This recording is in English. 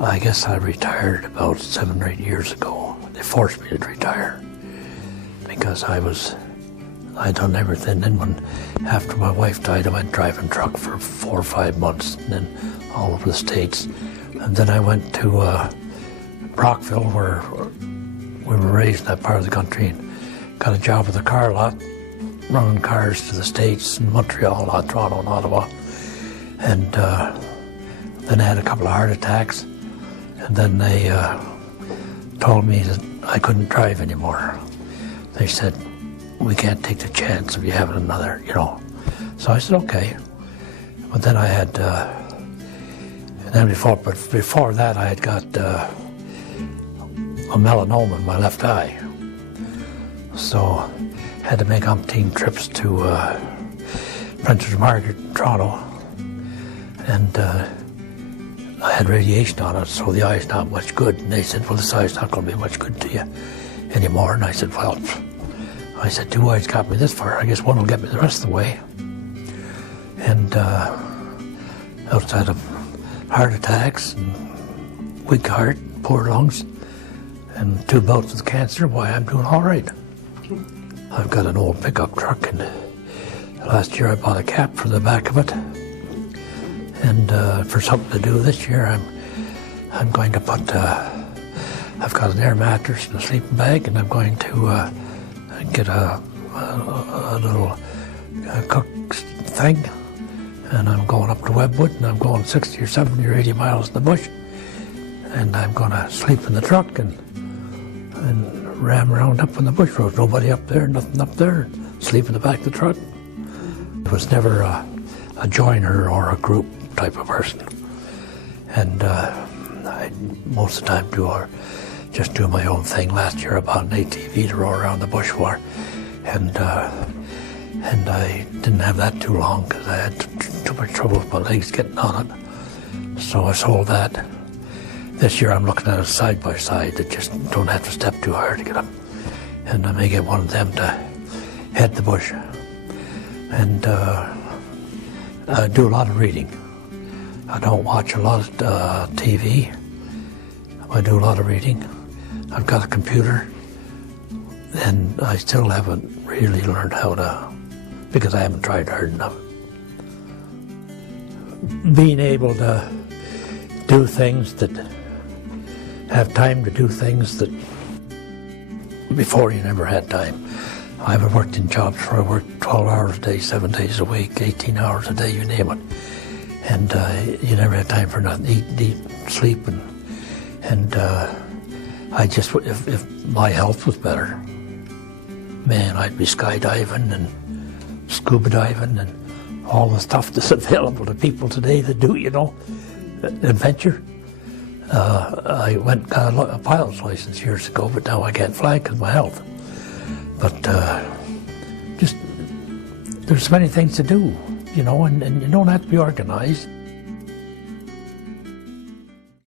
I guess I retired about 7 or 8 years ago. They forced me to retire because I'd done everything. Then after my wife died, I went driving truck for 4 or 5 months, and then all over the States. And then I went to Brockville, where we were raised in that part of the country, and got a job at the car lot, running cars to the States, in Montreal, Toronto, and Ottawa. And then I had a couple of heart attacks, and then they told me that I couldn't drive anymore. They said, we can't take the chance of you having another, So I said, okay. But then I had, before that I had got a melanoma in my left eye. So I had to make umpteen trips to Princess Margaret in Toronto. And I had radiation on it, so the eye's not much good. And they said, well, this eye's not going to be much good to you anymore. And I said, well, two eyes got me this far. I guess one will get me the rest of the way. And outside of heart attacks and weak heart, poor lungs, and 2 bouts with cancer, boy, I'm doing all right. I've got an old pickup truck, and last year I bought a cap for the back of it. And for something to do this year, I'm going to put, I've got an air mattress and a sleeping bag, and I'm going to get a little cook thing, and I'm going up to Webwood, and I'm going 60 or 70 or 80 miles in the bush, and I'm going to sleep in the truck and ram around up on the bush road. Nobody up there, nothing up there, sleep in the back of the truck. It was never a joiner or a group type of person, and I most of the time just do my own thing. Last year I bought an ATV to roll around the bush for, and I didn't have that too long because I had too much trouble with my legs getting on it, so I sold that. This year I'm looking at a side-by-side that just don't have to step too hard to get up, and I may get one of them to head the bush. And I do a lot of reading. I don't watch a lot of TV. I do a lot of reading. I've got a computer, and I still haven't really learned how to, because I haven't tried hard enough. Being able to do things that, have time to do things that before you never had time. I've worked in jobs where I worked 12 hours a day, 7 days a week, 18 hours a day, you name it. And you never had time for nothing, eat, sleep, and I just, if my health was better, man, I'd be skydiving and scuba diving and all the stuff that's available to people today that do, adventure. I went and got a pilot's license years ago, but now I can't fly because of my health. But just, there's many things to do, and you don't have to be organized.